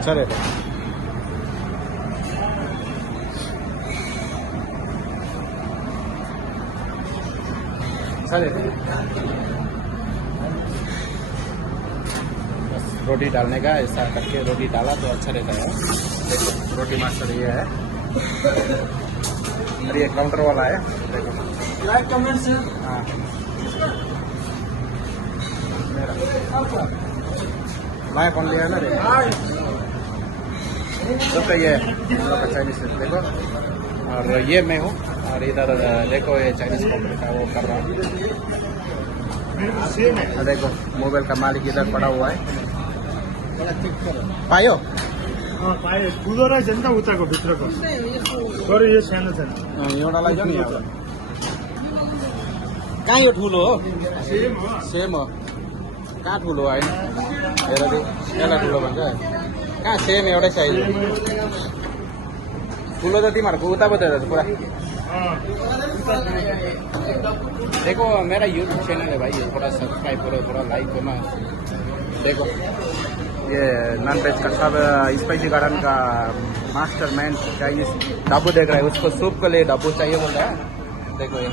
अच्छा रेट है। अच्छा रेट है। बस रोटी डालने का ऐसा करके रोटी डाला तो अच्छा रहता है। देखो रोटी मास्टर ये है और ये काउंटर वाला है। देखो लाइक कमेंट से हाँ मेरा लाइक ऑन लिया है ना रे। तो ये चाइनीज देखो और ये मैं हूँ और इधर देखो ये चाइनीज काउंटर का वो कर रहा हूँ। देखो मोबाइल का मालिक इधर पड़ा हुआ है। पायो पाए ठुलो रहेछ नि त उताको भित्रको तर यो सानो छ एउटा लैजाऊ नि अब। कहाँ यो ठुलो हो? सेम हो सेम हो कहाँ ठुलो होइन हेर दे यसलाई ठुलो भन्छ कहाँ सेम एउटै साइज हो। ठुलो त तिमीहरूको उता पो त पुरा। देखो मेरा यूट्यूब चैनल है भाई थोड़ा सब्सक्राइब करो थोड़ा लाइक करो ना। देखो ये नॉन वेज का सब स्पाइसी गार्डन का मास्टर मैन चाइनीज डाबू देख रहा है उसको सूप के लिए डाबू चाहिए बोल रहा है। देखो ये